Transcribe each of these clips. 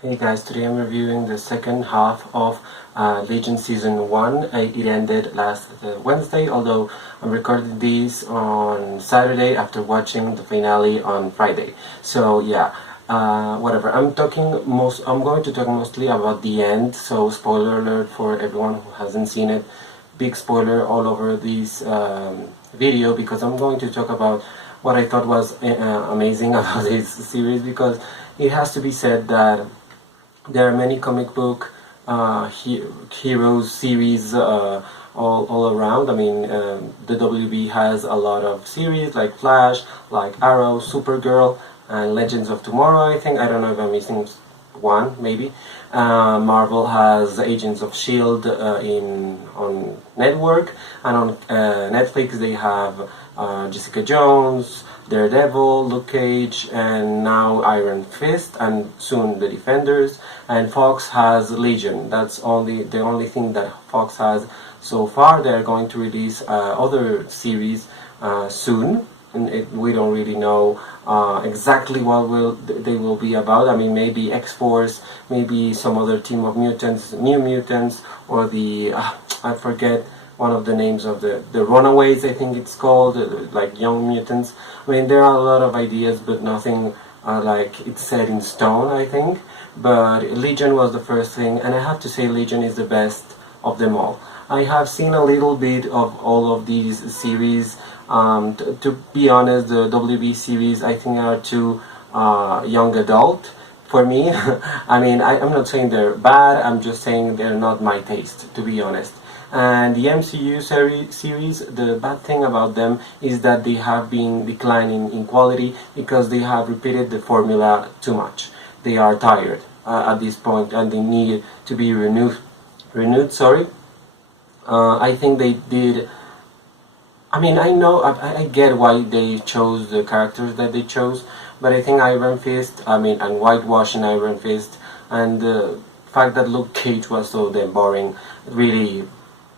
Hey guys, today I'm reviewing the second half of Legion Season 1. It ended last Wednesday, although I'm recording these on Saturday after watching the finale on Friday. So yeah, whatever. I'm going to talk mostly about the end, so spoiler alert for everyone who hasn't seen it. Big spoiler all over this video, because I'm going to talk about what I thought was amazing about this series, because it has to be said that there are many comic book heroes series all around. I mean, the WB has a lot of series like Flash, like Arrow, Supergirl, and Legends of Tomorrow. I think, I don't know if I'm missing one, maybe. Marvel has Agents of Shield in on network, and on Netflix they have Jessica Jones, Daredevil, Luke Cage, and now Iron Fist, and soon the Defenders. And Fox has Legion. That's the only thing that Fox has so far. They're going to release other series soon, and we don't really know exactly what they will be about. I mean, maybe X-Force, maybe some other team of mutants, New Mutants, or the I forget one of the names of the Runaways, I think it's called, like Young Mutants. I mean, there are a lot of ideas, but nothing like it's set in stone, I think. But Legion was the first thing, and I have to say Legion is the best of them all. I have seen a little bit of all of these series. To be honest, the WB series I think are too young adult for me. I mean, I'm not saying they're bad, I'm just saying they're not my taste, to be honest. And the MCU series, the bad thing about them is that they have been declining in quality because they have repeated the formula too much. They are tired at this point, and they need to be renewed. Sorry. I think they did. I mean, I know, I get why they chose the characters that they chose, but I think Iron Fist, I mean, and whitewashing Iron Fist, and the fact that Luke Cage was so damn boring, really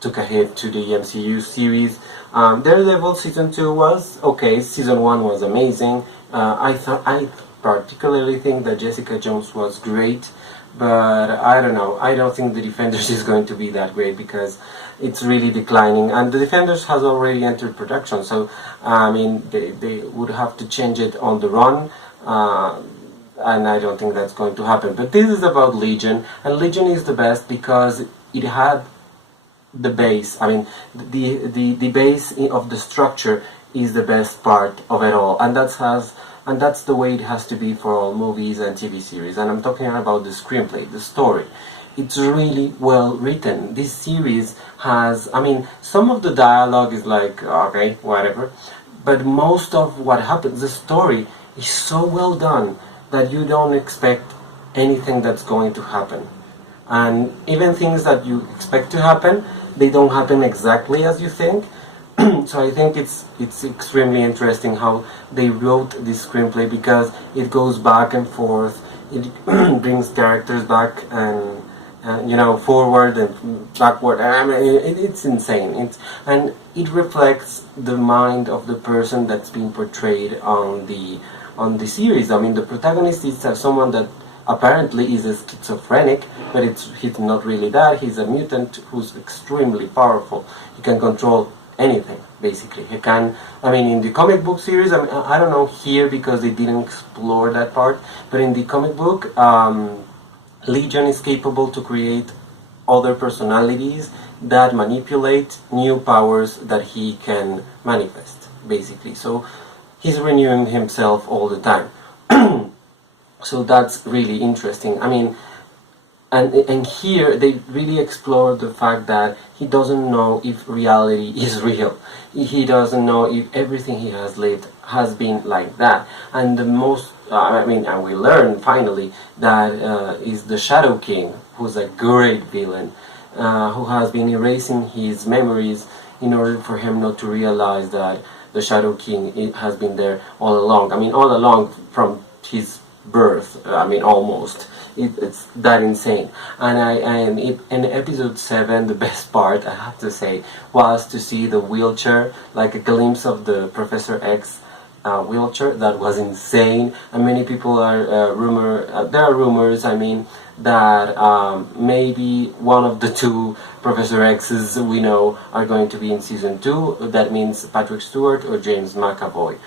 took a hit to the MCU series. Daredevil season 2 was okay. Season 1 was amazing. I particularly think that Jessica Jones was great, but I don't know. I don't think the Defenders is going to be that great because it's really declining, and the Defenders has already entered production. So I mean, they would have to change it on the run. And I don't think that's going to happen. But this is about Legion, and Legion is the best because it had the base. I mean, the base of the structure is the best part of it all, and that's the way it has to be for all movies and TV series. And I'm talking about the screenplay, the story. It's really well written. This series has, I mean, some of the dialogue is like, okay, whatever, but most of what happens, the story is so well done that you don't expect anything that's going to happen. And even things that you expect to happen, they don't happen exactly as you think. So I think it's extremely interesting how they wrote this screenplay, because it goes back and forth. It brings characters back and forward and backward. I mean, it's insane. And it reflects the mind of the person that's being portrayed on the series. I mean, the protagonist is someone that apparently is a schizophrenic, but he's not really that. He's a mutant who's extremely powerful. He can control anything, basically. He can, I mean, in the comic book series, I don't know here because they didn't explore that part, but in the comic book, Legion is capable to create other personalities that manipulate new powers that he can manifest, basically. So he's renewing himself all the time. So that's really interesting. I mean, and here they really explore the fact that he doesn't know if reality is real. He doesn't know if everything he has lived has been like that. And the most, I mean, and we learn finally that is the Shadow King, who's a great villain, who has been erasing his memories in order for him not to realize that the Shadow King has been there all along. I mean, all along from his birth. I mean, almost. It's that insane. And in episode 7, the best part, I have to say, was to see the wheelchair, like a glimpse of the Professor X wheelchair. That was insane, and many people are there are rumors, I mean, that maybe one of the two Professor X's we know are going to be in season 2. That means Patrick Stewart or James McAvoy.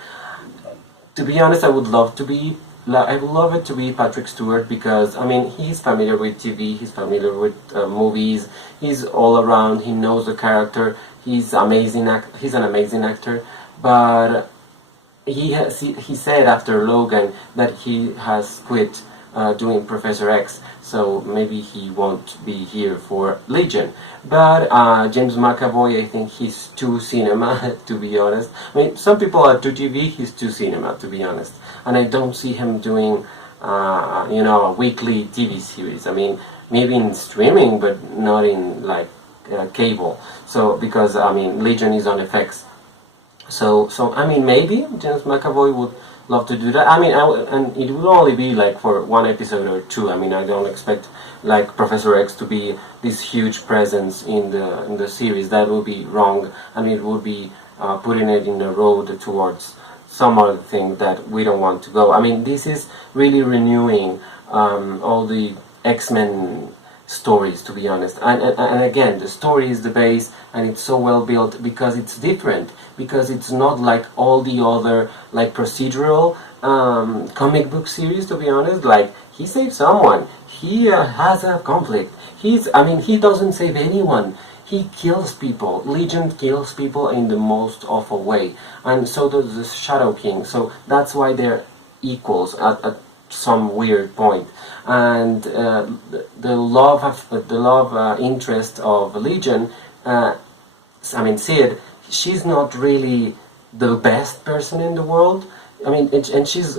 To be honest, I would love it to be Patrick Stewart, because I mean he's familiar with TV, he's familiar with movies, he's all around, he knows the character, he's he's an amazing actor, but he said after Logan that he has quit doing Professor X, so maybe he won't be here for Legion. But James McAvoy, I think he's too cinema, to be honest. I mean, some people are too TV, he's too cinema, to be honest. And I don't see him doing, a weekly TV series. I mean, maybe in streaming, but not in like cable. So because I mean, Legion is on FX. So I mean, maybe James McAvoy would love to do that. I mean, and it will only be like for one episode or two. I mean, I don't expect like Professor X to be this huge presence in the series. That would be wrong, and it would be putting it in the road towards some other thing that we don't want to go. I mean, this is really renewing all the X-Men stories, to be honest, and again, the story is the base, and it's so well built because it's different, because it's not like all the other like procedural comic book series, to be honest. Like, he saves someone, he has a conflict, he doesn't save anyone, he kills people. Legion kills people in the most awful way, and so does the Shadow King, so that's why they're equals at some weird point. And the love interest of Legion, Sid, she's not really the best person in the world. I mean, and she's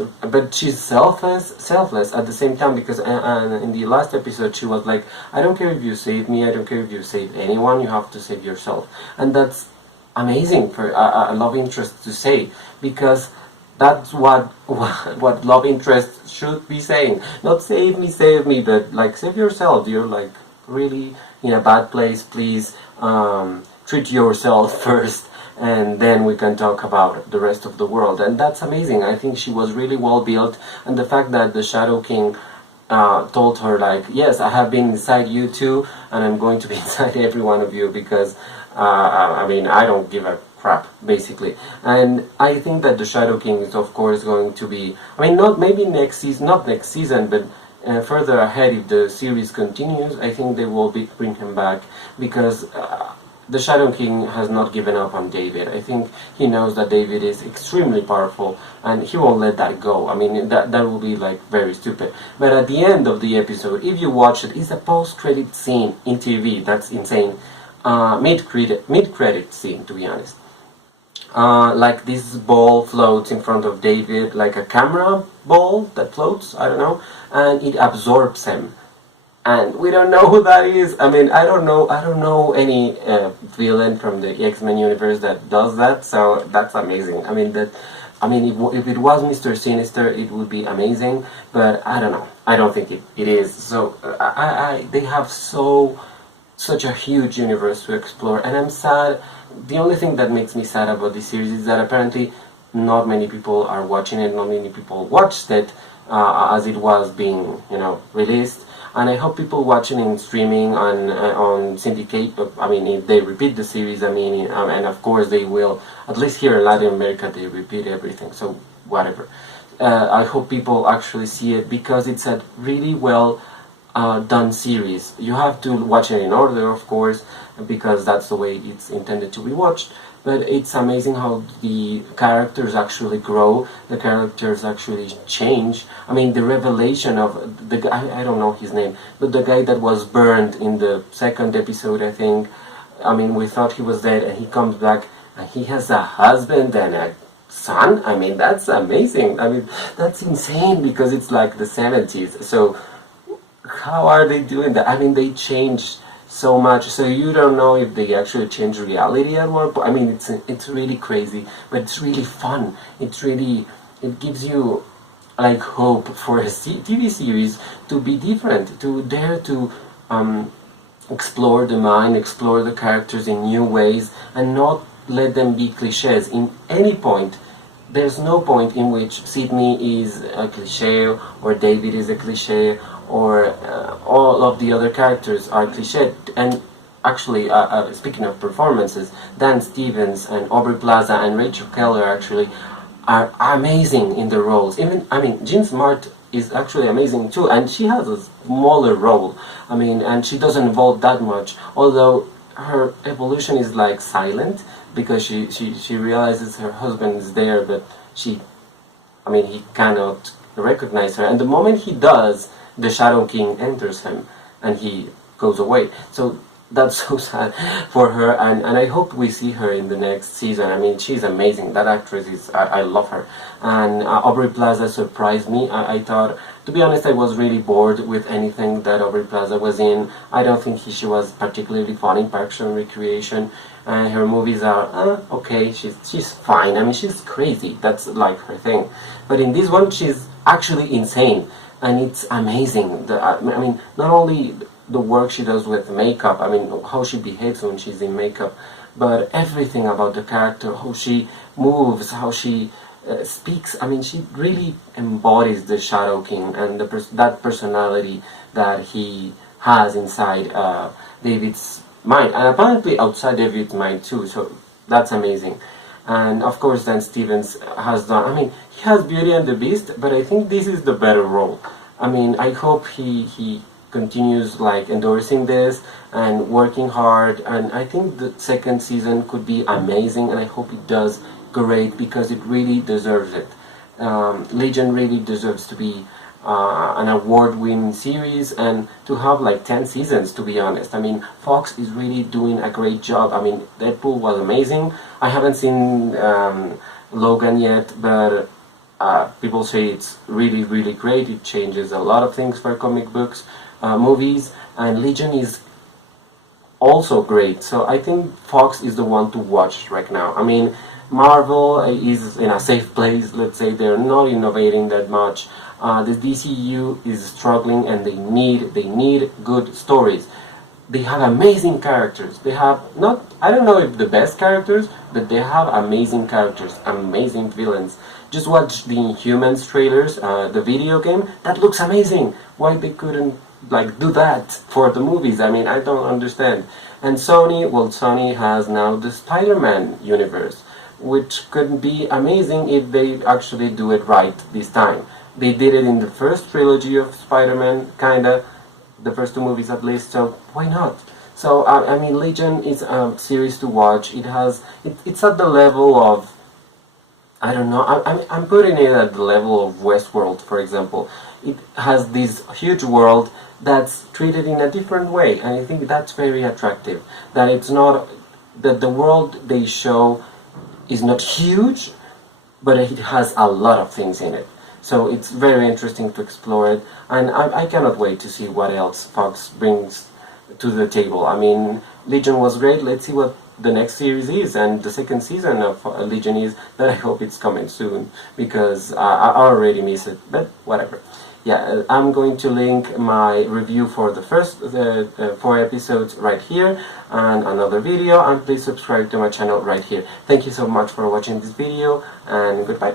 selfless at the same time, because in the last episode she was like, I don't care if you save me, I don't care if you save anyone, you have to save yourself. And that's amazing for a love interest to say, because that's what love interest should be saying. Not save me, but like, save yourself. You're like really in a bad place. Please treat yourself first, and then we can talk about the rest of the world. And that's amazing. I think she was really well built, and the fact that the Shadow King told her like, yes, I have been inside you too, and I'm going to be inside every one of you, because I don't give a crap, basically. And I think that the Shadow King is of course going to be, not next season, but further ahead, if the series continues, I think they will bring him back, because the Shadow King has not given up on David. I think he knows that David is extremely powerful, and he won't let that go. I mean, that will be like very stupid. But at the end of the episode, if you watch it, it's a post-credit scene in TV. That's insane. Mid-credit scene, to be honest. Like, this ball floats in front of David, like a camera ball that floats, I don't know, and it absorbs him. And we don't know who that is. I mean, I don't know any villain from the X-Men universe that does that, so that's amazing. If it was Mr. Sinister, it would be amazing, but I don't know. I don't think it is. So they have such a huge universe to explore, and I'm sad. The only thing that makes me sad about this series is that apparently not many people are watching it, not many people watched it as it was being, released. And I hope people watching in streaming on syndicate. If they repeat the series, and of course they will. At least here in Latin America, they repeat everything. So whatever. I hope people actually see it, because it's a really well done series. You have to watch it in order, of course, because that's the way it's intended to be watched. But it's amazing how the characters actually grow, the characters actually change. The revelation of the guy, I don't know his name, but the guy that was burned in the second episode, I think. We thought he was dead, and he comes back, and he has a husband and a son. That's amazing. That's insane, because it's like the 70s. So how are they doing that? They changed so much, so you don't know if they actually change reality at one point. It's really crazy, but it's really fun. It gives you like hope for a TV series to be different, to dare to explore the mind, explore the characters in new ways, and not let them be cliches in any point. there's no point in which Sydney is a cliche or David is a cliche or all of the other characters are cliche. And actually, speaking of performances, Dan Stevens and Aubrey Plaza and Rachel Keller actually are amazing in the roles. Even, I mean, Jean Smart is actually amazing too, and she has a smaller role. I mean, and she doesn't evolve that much, although her evolution is like silent, because she realizes her husband is there, but he cannot recognize her. And the moment he does, the Shadow King enters him, and he goes away. So that's so sad for her, and I hope we see her in the next season. I mean, she's amazing. That actress is, I love her. And Aubrey Plaza surprised me. I thought, to be honest, I was really bored with anything that Aubrey Plaza was in. I don't think she was particularly fun in Parks and Recreation, and her movies are okay. She's fine. I mean, she's crazy. That's like her thing. But in this one, she's actually insane, and it's amazing. I mean, not only the work she does with makeup, I mean, how she behaves when she's in makeup, but everything about the character, how she moves, how she speaks. I mean, she really embodies the Shadow King and that personality that he has inside David's mind, and apparently outside David's mind too, so that's amazing. And of course, Dan Stevens has done, I mean, he has Beauty and the Beast, but I think this is the better role. I mean, I hope he continues like endorsing this and working hard, and I think the second season could be amazing, and I hope it does great, because it really deserves it. Legion really deserves to be an award-winning series, and to have like 10 seasons, to be honest. I mean, Fox is really doing a great job. I mean, Deadpool was amazing. I haven't seen Logan yet, but people say it's really, really great. It changes a lot of things for comic books, movies, and Legion is also great. So I think Fox is the one to watch right now. I mean, Marvel is in a safe place, let's say. They're not innovating that much. The DCU is struggling, and they need good stories. They have amazing characters. They have not, I don't know if the best characters, but they have amazing characters, amazing villains. Just watch the Inhumans trailers, the video game. That looks amazing. Why they couldn't like do that for the movies? I mean, I don't understand. And Sony has now the Spider-Man universe, which could be amazing if they actually do it right this time. They did it in the first trilogy of Spider-Man, kinda, the first two movies at least, so why not? So, I mean, Legion is a series to watch. It's at the level of, I don't know, I'm putting it at the level of Westworld, for example. It has this huge world that's treated in a different way, and I think that's very attractive. That it's not, that the world they show is not huge, but it has a lot of things in it. So it's very interesting to explore it, and I cannot wait to see what else Fox brings to the table. I mean, Legion was great. Let's see what the next series is, and the second season of Legion is, that I hope it's coming soon, because I already miss it, but whatever. Yeah, I'm going to link my review for the first 4 episodes right here, and another video, and please subscribe to my channel right here. Thank you so much for watching this video, and goodbye.